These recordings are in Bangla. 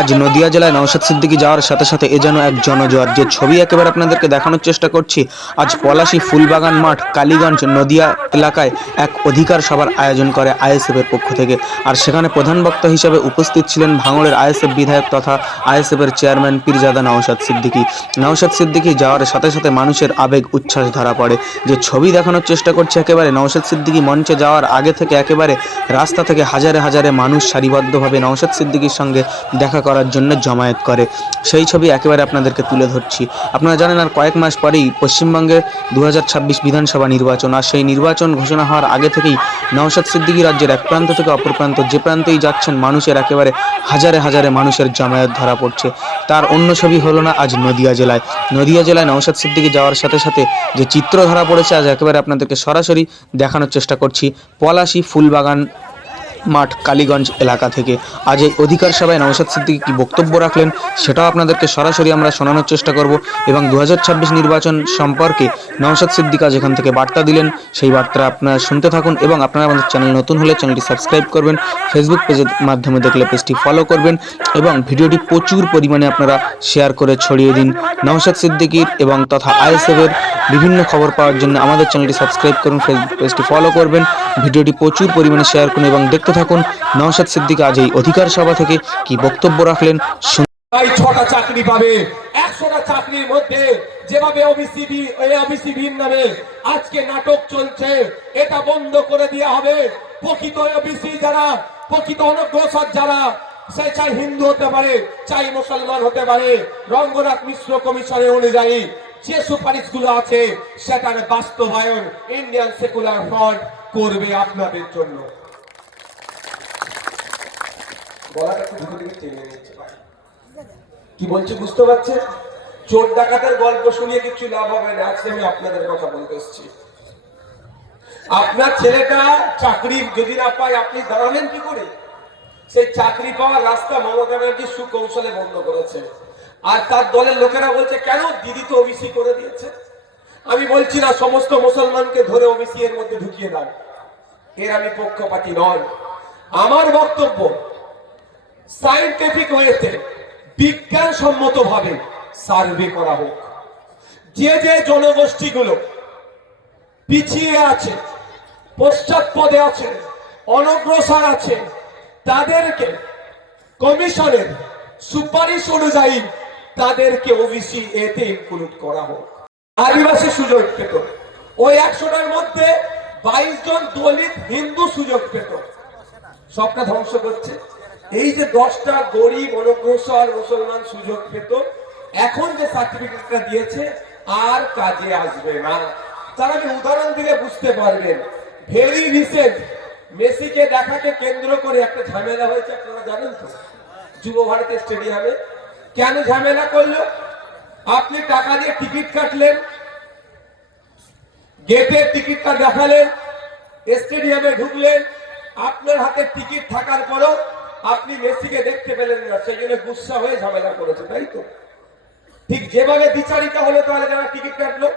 আজ নদিয়া জেলায় নওশাদ সিদ্দিকী যাওয়ার সাথে সাথে এ যেন এক জনজোয়ার যে ছবি একেবারে আপনাদেরকে দেখানোর চেষ্টা করছি। আজ পলাশী ফুলবাগান মাঠ, কালীগঞ্জ, নদিয়া এলাকায় এক অধিকার সভার আয়োজন করে আইএসএফ এর পক্ষ থেকে। আর সেখানে প্রধান বক্তা হিসেবে উপস্থিত ছিলেন ভাঙড়ের আইএসএফ বিধায়ক তথা আইএসএফ এর চেয়ারম্যান পীরজাদা নওশাদ সিদ্দিকী। নওশাদ সিদ্দিকী যাওয়ার সাথে সাথে মানুষের আবেগ উচ্ছ্বাস ধরা পড়ে। যে ছবি দেখানোর চেষ্টা করছে একেবারে, নওশাদ সিদ্দিকী মঞ্চে যাওয়ার আগে থেকে একেবারে রাস্তা থেকে হাজারে হাজারে মানুষ সারিবদ্ধভাবে নওশাদ সিদ্দিকীর সঙ্গে দেখা করার জন্য জমায়েত করে। সেই ছবি একেবারে আপনাদেরকে তুলে ধরছি। আপনারা জানেন আর কয়েক মাস পরেই পশ্চিমবঙ্গে দু হাজার ছাব্বিশ বিধানসভা নির্বাচন, আর সেই নির্বাচন ঘোষণা হওয়ার আগে থেকেই নওশাদ সিদ্দিকী রাজ্যের এক প্রান্ত থেকে অপর প্রান্ত, যে প্রান্তেই যাচ্ছেন মানুষের একেবারে হাজারে হাজারে মানুষের জমায়েত ধরা পড়ছে। তার অন্য ছবি হলো না আজ নদিয়া জেলায়। নদিয়া জেলায় নওশাদ সিদ্দিকী যাওয়ার সাথে সাথে যে চিত্র ধরা পড়েছে, আজ একেবারে আপনাদেরকে সরাসরি দেখানোর চেষ্টা করছি। পলাশি ফুলবাগান মাঠ কালীগঞ্জ এলাকা থেকে। আজ এই অধিকার সভায় নওশাদ সিদ্দিকি কী বক্তব্য রাখলেন সেটাও আপনাদেরকে সরাসরি আমরা শোনানোর চেষ্টা করব এবং দু হাজার ছাব্বিশ নির্বাচন সম্পর্কে নওশাদ সিদ্দিক আজ এখান থেকে বার্তা দিলেন। সেই বার্তা আপনারা শুনতে থাকুন এবং আপনারা আমাদের চ্যানেল নতুন হলে চ্যানেলটি সাবস্ক্রাইব করবেন, ফেসবুক পেজের মাধ্যমে দেখলে পেজটি ফলো করবেন এবং ভিডিওটি প্রচুর পরিমাণে আপনারা শেয়ার করে ছড়িয়ে দিন। নওশাদ সিদ্দিকির এবং তথা আইএসএফের বিভিন্ন খবর পাওয়ার জন্য আমাদের চ্যানেলটি সাবস্ক্রাইব করুন, ফেসবুক পেজটি ফলো করবেন, ভিডিওটি প্রচুর পরিমাণে শেয়ার করুন এবং দেখতে থাকুন। নওশাদ সিদ্দিক আজ এই অধিকার সভা থেকে কি বক্তব্য রাখলেন ছটা চাকরি পাবে। একশোটা চাকরির মধ্যে যেভাবে নামে আজকে নাটক চলছে, এটা বন্ধ করে হবে। প্রকৃত যারা, প্রকৃত অনগ্রসর যারা, সে চাই হিন্দু হতে পারে, চাই মুসলমান হতে পারে। রঙ্গনাথ মিশ্র কমিশনের অনুযায়ী যে সুপারিশগুলো আছে, সেটার বাস্তবায়ন ইন্ডিয়ান সেকুলার ফ্রন্ট করবে আপনাদের জন্য। কি বলছি বুঝতে পারছেন চোর ডাকাতের গল্প শুনিয়ে কিছু লাভ হবে না। আজকে আমি আপনাদের কথা বলতে এসেছি। আপনার ছেলেটা চাকরি যদি না পায়, আপনি দাঁড়াবেন কি করে? সেই চাকরি পাওয়ার রাস্তা মমতা ব্যানার্জি সুকৌশলে বন্ধ করেছে। আর তার দলের লোকেরা বলছে, কেন দিদি তো ওবিসি করে দিয়েছে? আমি বলছি না, সমস্ত মুসলমানকে ধরে ওবিসি এর মধ্যে ঢুকিয়ে দাও। এর আমি পক্ষপাতী নয়। আমার বক্তব্য সাইন্টিফিক ওয়েতে বিজ্ঞানসম্মত ভাবে সার্ভে করা হোক। যে যে জনগোষ্ঠীগুলো পিছিয়ে আছে, পশ্চাৎপদে আছে, অনগ্রসর আছে, তাদেরকে কমিশনের সুপারিশ অনুযায়ী তাদেরকে ওবিসি এতে ইনক্লুড করা হোক। আদিবাসী সুযোগ পেত। ওই একশোটার মধ্যে বাইশ জন দলিত হিন্দু সুযোগ পেত। সবটা ধ্বংস করছে। এই যে দশটা গরিব, অনগ্রসর মুসলমান সুযোগ পেত, এখন যে সার্টিফিকেটটা দিয়েছে, আর কাজে আসবে না। তার আমি উদাহরণ দিলে বুঝতে পারবেন। ভেরি রিসেন্ট মেসিকে দেখাকে কেন্দ্র করে একটা ঝামেলা হয়েছে, আপনারা জানেন তো? যুব ভারতী স্টেডিয়ামে। কেন ঝামেলা করল? আপনি টাকা দিয়ে টিকিট কাটলেন গেটের টিকিটটা দেখালেন, স্টেডিয়ামে ঢুকলেন, আপনার হাতে টিকিট থাকার পরও আপনি মেসিকে দেখতে পেলেন না, সেই জন্য গুসা হয়ে ঝামেলা করেছে, তাই তো? ঠিক যেভাবে বিচারিকা হলো, তাহলে যারা টিকিট কাটলো?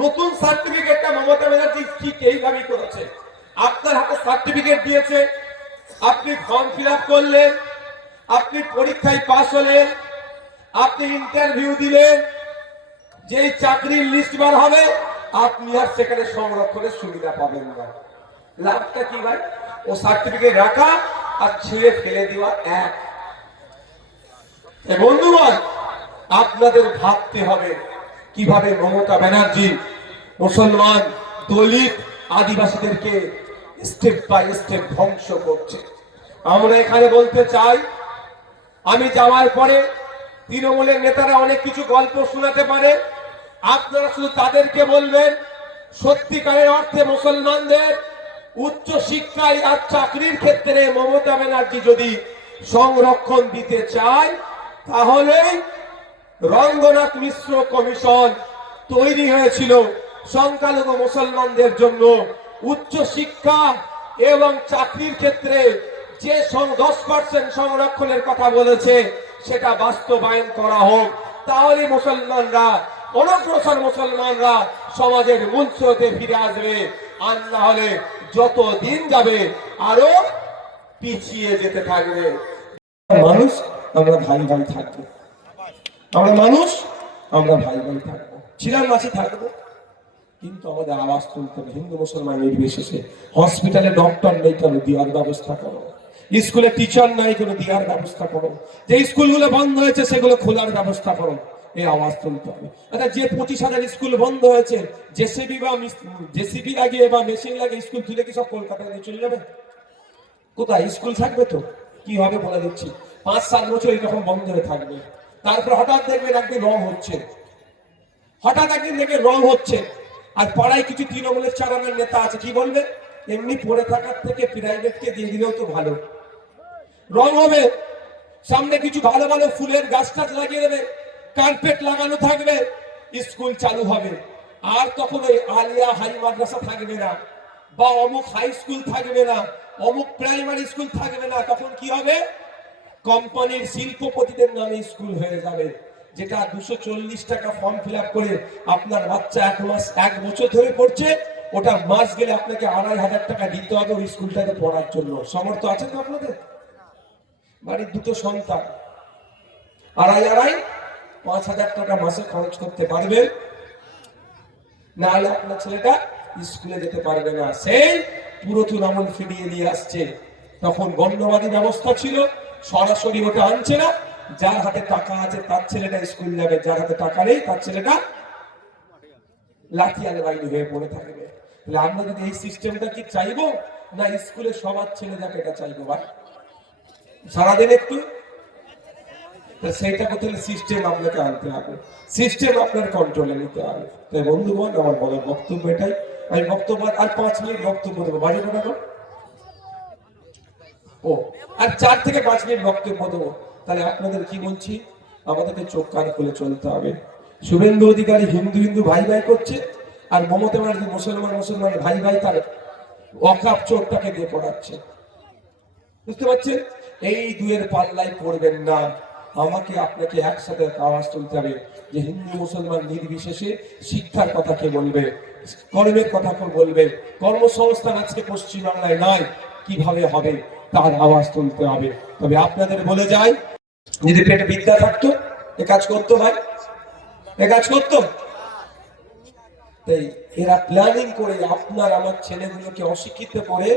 নতুন সার্টিফিকেটটা মমতা ব্যানার্জি ঠিক এইভাবেই করেছে। আপনার হাতে সার্টিফিকেট দিয়েছে, আপনি ফর্ম ফিল করলেন, আপনি পরীক্ষায় পাশ হলেন, আপনি ইন্টারভিউ দিলেন, যেই চাকরির লিস্ট বার হবে, আপনি আর সেখানে সংরক্ষণের সুবিধা পাবেন না। লাভটা কি ভাই? ও সার্টিফিকেট রাখা আর ছিঁড়ে ফেলে দেওয়া এক। বন্ধুগণ, আপনাদের ভাবতে হবে কীভাবে মমতা ব্যানার্জি মুসলমান, দলিত আদিবাসীদেরকে স্টেপ বাই স্টেপ ধ্বংস করছে। আমরা এখানে বলতে চাই, আমি যাওয়ার পরে তৃণমূলের নেতারা অনেক কিছু গল্প শোনাতে পারে। আপনারা শুধু তাদেরকে বলবেন, সত্যিকারের অর্থে মুসলমানদের উচ্চ শিক্ষায় আর চাকরির ক্ষেত্রে মমতা ব্যানার্জি যদি সংরক্ষণ দিতে চায় তাহলে রঙ্গনাথ মিশ্র কমিশন তৈরি হয়েছিল সংখ্যালঘু মুসলমানদের জন্য। উচ্চ শিক্ষা এবং চাকরির ক্ষেত্রে যে দশ পার্সেন্ট সংরক্ষণের কথা বলেছে, সেটা বাস্তবায়ন করা হোক। তাহলে মুসলমানরা, অনগ্রসর মুসলমানরা সমাজের মূল স্রোতে ফিরে আসবে। আর না হলে যত দিন যাবে আরও পিছিয়ে যেতে থাকবে। মানুষ, আমরা ভাই ভাই থাকব। আমরা মানুষ, আমরা ভাই ভাই থাকব। ছিলাম মাসে থাকব। কিন্তু আমাদের আওয়াজ তুলতে হবে। হিন্দু, মুসলমান নির্বিশেষে হসপিটালে ডক্টর নেই কেন? দেওয়ার ব্যবস্থা করো। স্কুলে টিচার নাই কেন? দেওয়ার ব্যবস্থা করো। যে স্কুলগুলো বন্ধ হয়েছে, সেগুলো খোলার ব্যবস্থা করো। এই আওয়াজ তুলতে হবে। আচ্ছা যে পঁচিশ হাজার স্কুল বন্ধ হয়েছে, জেসিবি বা জেসিবি লাগিয়ে বা মেশিন লাগিয়ে স্কুল তুলে কি সব কলকাতায় নিয়ে চলে যাবে? কোথায়? স্কুল থাকবে তো? কি হবে বলে দিচ্ছি। পাঁচ সাত বছর এরকম বন্ধ হয়ে থাকবে। তারপর হঠাৎ দেখবেন একদিন রং হচ্ছে। হঠাৎ একদিন দেখে রং হচ্ছে। আর পাড়ায় কিছু তৃণমূলের চালানোর নেতা আছে, কি বলবে? এমনি পড়ে থাকার থেকে প্রাইভেটকে দিয়ে দিলেও তো ভালো। রং হবে। সামনে কিছু ভালো ভালো ফুলের গাছ টাছ লাগিয়ে দেবে। কার্পেট লাগানো থাকবে, স্কুল চালু হবে। আর তখন ওই আলিয়া হাই মাদ্রাসা থাকবে না, বা অমুক হাই স্কুল থাকবে না, অমুক প্রাইমারি স্কুল থাকবে না, তখন কি হবে? কোম্পানির শিল্পপতিদের নামে স্কুল হয়ে যাবে, যেটা দুশো চল্লিশ টাকা ফর্ম ফিল করে আপনার বাচ্চা এক মাস, এক বছর ধরে পড়ছে, ওটা মাস গেলে আপনাকে আড়াই হাজার টাকা দিতে হবে ওই স্কুলটাতে পড়ার জন্য। সমর্থ আছে তো আপনাদের? বাড়ির দুটো সন্তান। আড়াই আড়াই পাঁচ হাজার টাকা মাসে খরচ করতে পারবে। না হলে আপনার ছেলেটা স্কুলে যেতে পারবে না। সেই পুরাতন আমল ফিরিয়ে দিয়ে আসছে। তখন গণ্যবাদী ব্যবস্থা ছিল। সরাসরি ওটা আনছে না। যার হাতে টাকা আছে, তার ছেলেটা স্কুল যাবে। যার হাতে টাকা নেই, তার ছেলেটা লাঠিয়ালে বাইরে হয়ে পড়ে থাকবে। তাহলে আমরা যদি এই সিস্টেমটা কি চাইব? না স্কুলে সবার ছেলে যাকে, এটা চাইব ভাই। সারাদিন একটু তা সেইটা করতে সিস্টেম আপনাকে আনতে হবে। সিস্টেম আপনার কন্ট্রোলে নিতে হবে। তাই বন্ধুগণ, আমার বলার বক্তব্য এটাই। আমি বক্তব্য, আর পাঁচ মিনিট বক্তব্য দেবো। বাজে গো? ও, আর চার থেকে পাঁচ মিনিট বক্তব্য দেবো। তাহলে আপনাদের কি বলছি? আমাদেরকে চোখ কান খুলে চলতে হবে। শুভেন্দু অধিকারী হিন্দু হিন্দু ভাই ভাই করছে, আর মমতা ব্যানার্জি মুসলমান মুসলমান ভাই ভাই তার অকাপ চোরটাকে দিয়ে পড়াচ্ছে। বুঝতে পারছেন? এই দুয়ের পাল্লায় পড়বেন না। আমাকে আপনাকে একসাথে আওয়াজ তুলতে হবে যে হিন্দু মুসলমান নির্বিশেষে শিক্ষার কথা কে বলবে? কর্মের কথা কে বলবে? কর্মসংস্থান আজকে পশ্চিমবাংলায় নাই, কীভাবে হবে? তার আওয়াজ তুলতে হবে। তবে আপনাদের বলে যায় যদি পেটে বিদ্যা থাকতো, এ কাজ করতো ভাই। এ কাজ করতো? এরা প্ল্যানিং করে আপনার আমার ছেলেগুলোকে অশিক্ষিত করে,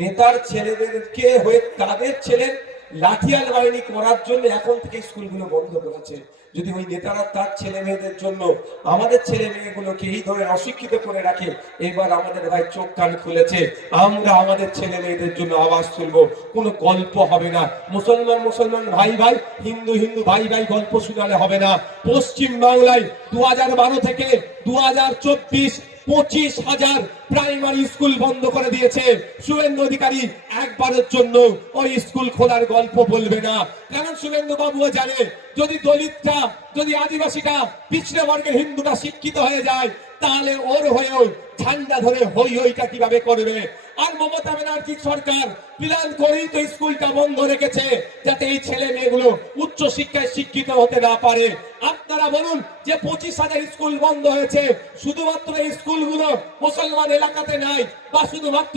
নেতার ছেলেদেরকে হয়ে তাদের ছেলের লাঠিয়াল বাহিনী করার জন্য এখন থেকে স্কুলগুলো বন্ধ করেছে। যদি ওই নেতারা তার ছেলে মেয়েদের জন্য, আমাদের ছেলে মেয়েগুলোকে এই ধরনের অশিক্ষিত করে রাখে, এবার আমাদের ভাই চোখ কান খুলেছে, আমরা আমাদের ছেলে মেয়েদের জন্য আওয়াজ তুলবো, কোনো গল্প হবে না। মুসলমান মুসলমান, ভাই ভাই, হিন্দু হিন্দু, ভাই ভাই, গল্প শোনালে হবে না। পশ্চিম বাংলায় দু হাজার বারো থেকে দু হাজার চব্বিশ পঁচিশ হাজার প্রাইমারি স্কুল বন্ধ করে দিয়েছে। শুভেন্দু অধিকারী, একবারের জন্য ওই স্কুল খোলার গল্প বলবে না। কারণ শুভেন্দু বাবুও জানে, যদি দলিতটা, যদি আদিবাসীটা, পিছনে বর্গের হিন্দুটা শিক্ষিত হয়ে যায়, তাহলে ওর হয়েও ঠান্ডা ধরে হই হইটা কীভাবে করবে? আর মমতা ব্যানার্জি সরকার প্ল্যান করেই তো স্কুলটা বন্ধ রেখেছে যাতে এই ছেলে মেয়েগুলো উচ্চ শিক্ষায় শিক্ষিত হতে না পারে। আপনারা বলুন যে পঁচিশ হাজার স্কুল বন্ধ হয়েছে, শুধুমাত্র এই স্কুলগুলো মুসলমান এলাকাতে নাই বা শুধুমাত্র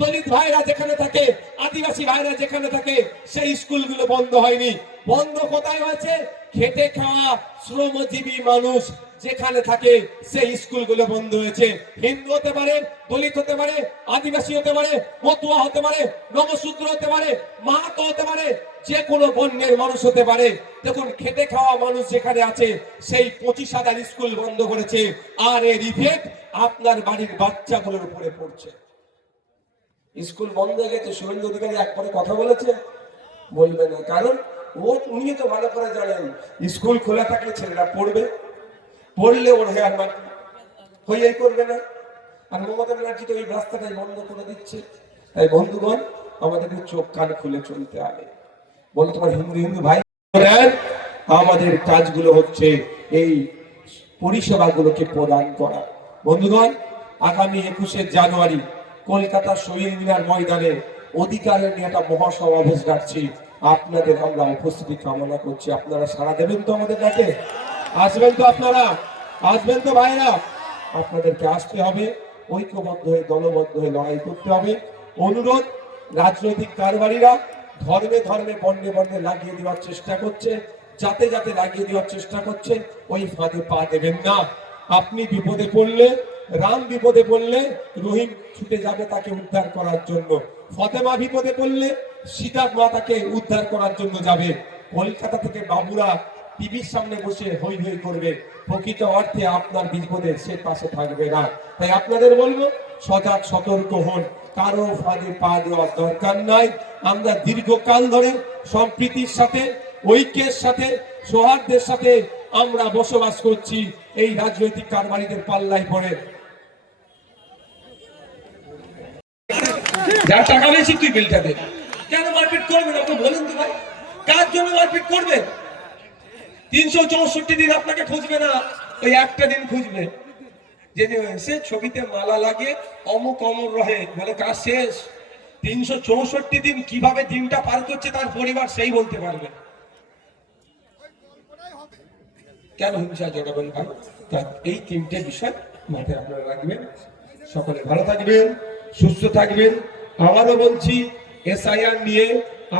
দলিত ভাইরা যেখানে থাকে, আদিবাসী ভাইরা যেখানে থাকে, সেই স্কুলগুলো বন্ধ হয়নি। বন্ধ কোথায় হয়েছে? খেটে খাওয়া শ্রমজীবী মানুষ যেখানে থাকে, সেই স্কুলগুলো বন্ধ হয়েছে। হিন্দু হতে পারে, দলিত হতে পারে, আদিবাসী হতে পারে, মতুয়া হতে পারে নবশূদ্র হতে পারে, মাহাতো হতে পারে যে কোনো বন্যের মানুষ হতে পারে। দেখুন, খেটে খাওয়া মানুষ যেখানে আছে, সেই পঁচিশ হাজার স্কুল বন্ধ করেছে। আর এর ইফেক্ট আপনার বাড়ির বাচ্চাগুলোর উপরে পড়ছে। স্কুল বন্ধ হয়ে গেছে শুভেন্দু অধিকারী একবারে কথা বলেছে। বলবে না, কারণ ও উনি তো ভালো করে জানেন, স্কুল খোলা থাকলে ছেলেরা পড়বে। পড়লে ওর হেয়ার মান হইয়াই করবে না। আর মমতা ব্যানার্জি তো এই রাস্তাটাই বন্ধ করে দিচ্ছে। তাই বন্ধুগণ, আমাদেরকে চোখ কান খুলে চলতে হবে। বল তোমার হিন্দু হিন্দু ভাই আমাদের কাজগুলো হচ্ছে এই পরিষেবাগুলোকে প্রদান করা। বন্ধুগণ, আগামী একুশে জানুয়ারি কলকাতা শহীদ মিনার ময়দানে অধিকারের নিয়ে একটা মহাসমাবেশ ডাকছি। আপনাদের আমরা উপস্থিতি কামনা করছি। আপনারা সারা দেবেন তো আমাদের ডাকে আসবেন তো আপনারা? আসবেন তো ভাইরা? আপনাদেরকে আসতে হবে। ঐক্যবদ্ধ হয়ে, দলবদ্ধ হয়ে লড়াই করতে হবে। অনুরোধ, রাজনৈতিক কারবারিরা ধর্মে ধর্মে, বর্ণে বর্ণে লাগিয়ে দেওয়ার চেষ্টা করছে। যাতে যাতে লাগিয়ে দেওয়ার চেষ্টা করছে, ওই ফাঁদে পা দেবেন না। আপনি বিপদে পড়লে, রাম বিপদে পড়লে রহিম ছুটে যাবে তাকে উদ্ধার করার জন্য। ফতেমা বিপদে পড়লে সীতা মাতাকে উদ্ধার করার জন্য যাবে। কলকাতা থেকে বাবুরা টিভির সামনে বসে হই হই করবে। প্রকৃত অর্থে আপনার বিপদে সে পাশে থাকবে না। তাই আপনাদের বলব, সজাগ, সতর্ক হন। কারও ফাঁদে পা দেওয়ার দরকার নাই। আমরা দীর্ঘকাল ধরে সম্প্রীতির সাথে, ঐক্যের সাথে, সৌহার্দ্যের সাথে আমরা বসবাস করছি। এই রাজনৈতিক কারবারিদের পাল্লায় পড়ে। যার টাকা বেশি তুই বিলটা দে। কেন মারপিট করবেন, আপনি বলেন তো ভাই। কার জন্য মারপিট করবেন? তিনশো চৌষট্টি দিন আপনাকে খুঁজবে না, ওই একটা দিন খুঁজবে। যেদিন ছবিতে মালা লাগে, অমুক অমর রহে, বলে কাজ শেষ। তিনশো চৌষট্টি দিন কীভাবে দিনটা পার করছে তার পরিবার সেই বলতে পারবে। কেন হিংসা জড়াবেন ভাই তা এই তিনটে বিষয় মাথায় আপনারা রাখবেন। সকলে ভালো থাকবেন, সুস্থ থাকবেন। আবারও বলছি, এসআইআর নিয়ে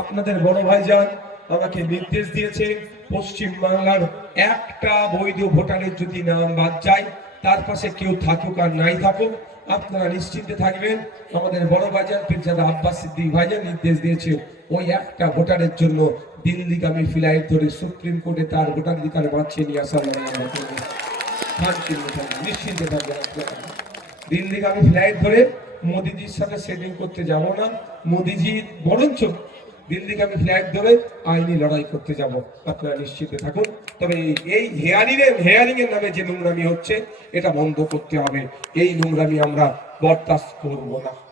আপনাদের বড় ভাইজান আমাকে নির্দেশ দিয়েছে, পশ্চিম বাংলার একটা বৈধ ভোটারের যদি নাম বাদ যায়, তার পাশে কেউ থাকুক আর নাই থাকুক, আপনারা নিশ্চিন্তে থাকবেন। আমাদের বড় ভাইজান পীরজাদা আব্বাস সিদ্দিক ভাইজান নির্দেশ দিয়েছে, ওই একটা ভোটারের জন্য দিল্লিগামী ফ্লাইট ধরে সুপ্রিম কোর্টে তার ভোটাধিকার বাঁচিয়ে নিয়ে আসার নিশ্চিন্তে থাকবেন। দিল্লিগামী ফ্লাইট ধরে মোদিজির সাথে সেটিং করতে যাব না। মোদিজি, বরঞ্চ দিল্লিগামী ফ্ল্যাগ ধরে আইনি লড়াই করতে যাব। আপনারা নিশ্চিতে থাকুন। তবে এই হেয়ারিং এর হেয়ারিং এর নামে যে নোংরামি হচ্ছে, এটা বন্ধ করতে হবে। এই নোংরামি আমরা বরদাস্ত করব না।